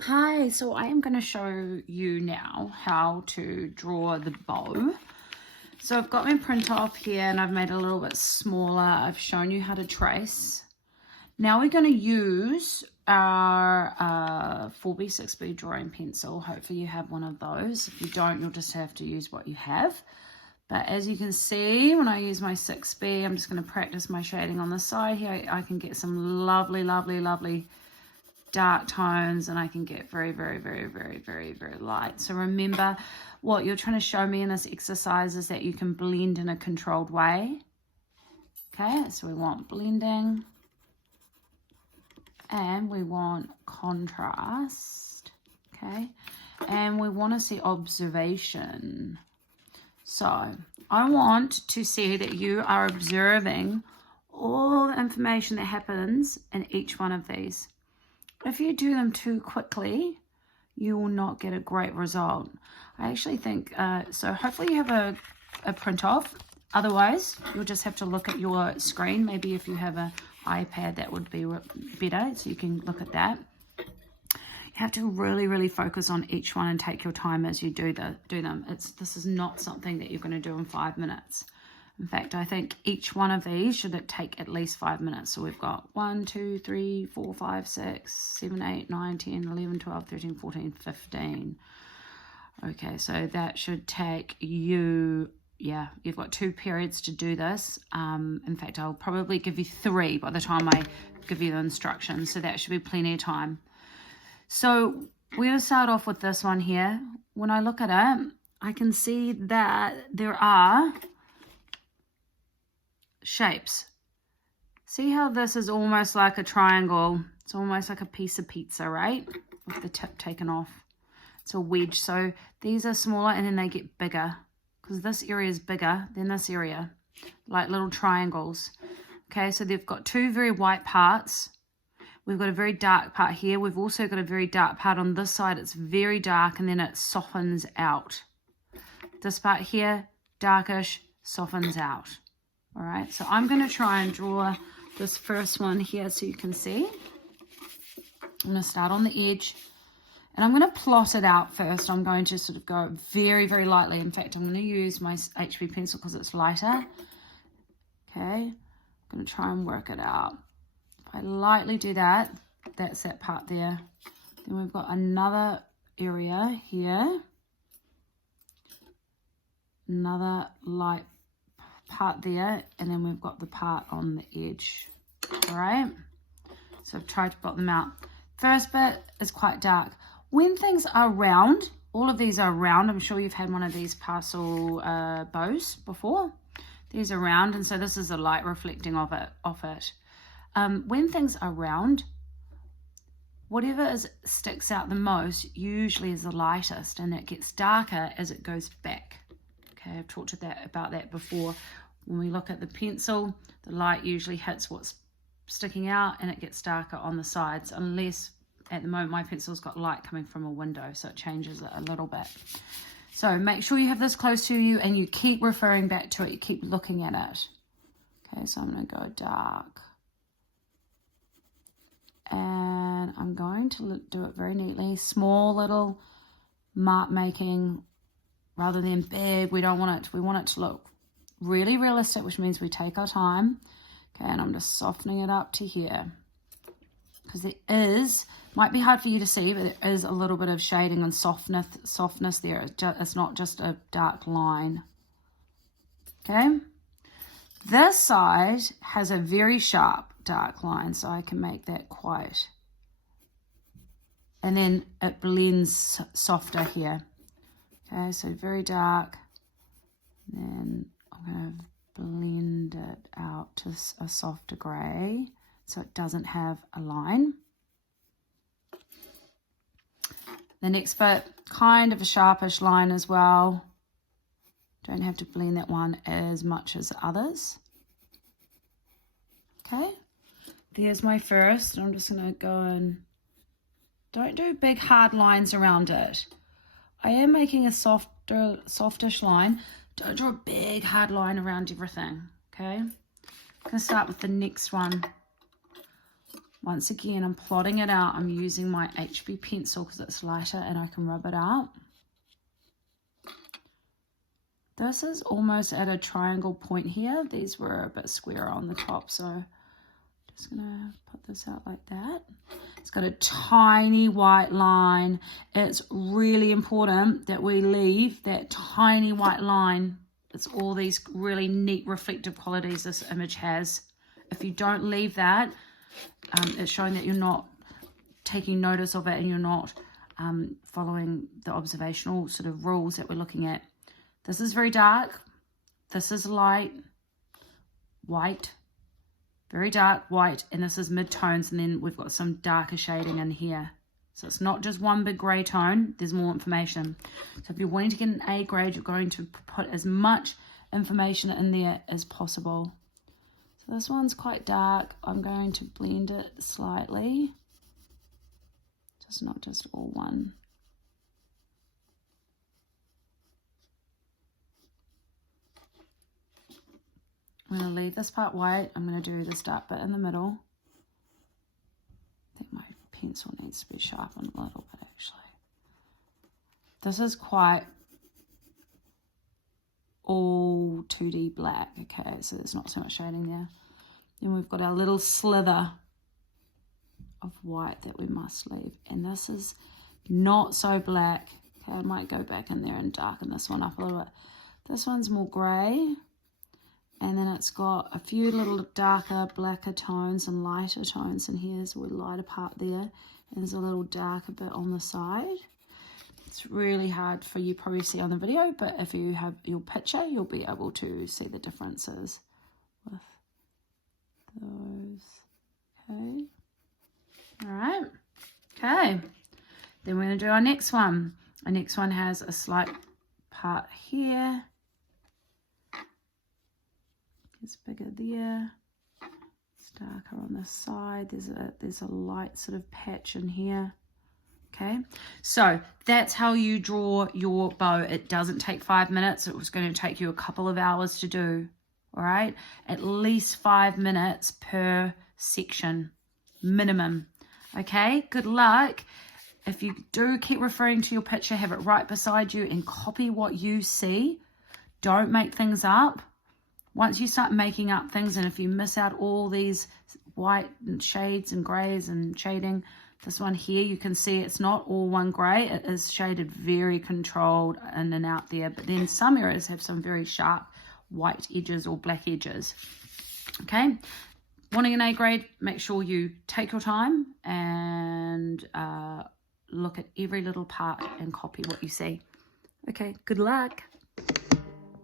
Hi, so I am going to show you now how to draw the bow. So I've got my print off here and I've made it a little bit smaller. I've shown you how to trace. Now we're going to use our 4B, 6B drawing pencil. Hopefully you have one of those. If you don't, you'll just have to use what you have. But as you can see, when I use my 6B, I'm just going to practice my shading on the side here. I can get some lovely, lovely, lovely dark tones, and I can get very, very, very, very, very, very light. So remember, what you're trying to show me in this exercise is that you can blend in a controlled way. Okay, so we want blending and we want contrast. Okay, and we want to see observation. So I want to see that you are observing all the information that happens in each one of these. If you do them too quickly, you will not get a great result. I actually think, so hopefully you have a print off. Otherwise, you'll just have to look at your screen. Maybe if you have an iPad, that would be better, so you can look at that. You have to really, really focus on each one and take your time as you do them. This is not something that you're going to do in 5 minutes. In fact, I think each one of these should take at least 5 minutes. So we've got 1, 2, 3, 4, 5, 6, 7, 8, 9, 10, 11, 12, 13, 14, 15. Okay, so that should take you, yeah, you've got 2 periods to do this. In fact, I'll probably give you 3 by the time I give you the instructions. So that should be plenty of time. So we're going to start off with this one here. When I look at it, I can see that there are shapes. See how this is almost like a triangle? It's almost like a piece of pizza, right? With the tip taken off. It's a wedge. So these are smaller and then they get bigger because this area is bigger than this area, like little triangles. Okay, so they've got 2 very white parts. We've got a very dark part here. We've also got a very dark part on this side. It's very dark and then it softens out. This part here, darkish, softens out. All right, so I'm going to try and draw this first one here so you can see. I'm going to start on the edge and I'm going to plot it out first. I'm going to sort of go very, very lightly. In fact, I'm going to use my HB pencil because it's lighter. Okay, I'm going to try and work it out. If I lightly do that, that's that part there. Then we've got another area here. Another light part there, and then we've got the part on the edge. All right, so I've tried to blot them out. First bit is quite dark. When things are round, all of these are round. I'm sure you've had one of these parcel bows before. These are round, and so this is the light reflecting off it. When things are round, whatever sticks out the most usually is the lightest, and it gets darker as it goes back. Okay, I've talked about that before. When we look at the pencil, the light usually hits what's sticking out and it gets darker on the sides, unless at the moment my pencil's got light coming from a window, so it changes it a little bit. So make sure you have this close to you and you keep referring back to it, you keep looking at it. Okay, so I'm going to go dark. And I'm going to do it very neatly, small little mark making rather than big. We want it to look really realistic, which means we take our time. Okay, and I'm just softening it up to here because might be hard for you to see, but there is a little bit of shading and softness there. It's not just a dark line. Okay, this side has a very sharp dark line, so I can make that quite, and then it blends softer here. Okay, so very dark, then I'm going to blend it out to a softer grey so it doesn't have a line. The next bit, kind of a sharpish line as well. Don't have to blend that one as much as others. Okay, there's my first. I'm just going to go and don't do big hard lines around it. I am making a softish line. Don't draw a big hard line around everything. Okay, I'm going to start with the next one. Once again, I'm plotting it out. I'm using my HB pencil because it's lighter and I can rub it out. This is almost at a triangle point here. These were a bit square on the top, so just gonna put this out like that. It's got a tiny white line. It's really important that we leave that tiny white line. It's all these really neat reflective qualities this image has. If you don't leave that, it's showing that you're not taking notice of it and you're not following the observational sort of rules that we're looking at. This is very dark. This is light, white, very dark, white, and this is mid-tones, and then we've got some darker shading in here. So it's not just one big grey tone, there's more information. So if you're wanting to get an A grade, you're going to put as much information in there as possible. So this one's quite dark. I'm going to blend it slightly. Just not just all one. I'm going to leave this part white. I'm going to do this dark bit in the middle. I think my pencil needs to be sharpened a little bit actually. This is quite all 2D black, okay, so there's not so much shading there. Then we've got our little slither of white that we must leave, and this is not so black. Okay, I might go back in there and darken this one up a little bit. This one's more grey, and then it's got a few little darker, blacker tones and lighter tones in here, so a lighter part there, and there's a little darker bit on the side. It's really hard for you probably to see on the video, but if you have your picture, you'll be able to see the differences with those. Okay. All right. Okay. Then we're going to do our next one. Our next one has a slight part here. It's bigger there. It's darker on this side. There's a light sort of patch in here. Okay, so that's how you draw your bow. It doesn't take 5 minutes. It was going to take you a couple of hours to do. All right, at least 5 minutes per section, minimum. Okay, good luck. If you do keep referring to your picture, have it right beside you and copy what you see. Don't make things up. Once you start making up things, and if you miss out all these white shades and grays and shading, this one here, you can see it's not all one grey. It is shaded very controlled in and out there. But then some areas have some very sharp white edges or black edges. Okay. Wanting an A grade, make sure you take your time and look at every little part and copy what you see. Okay. Good luck.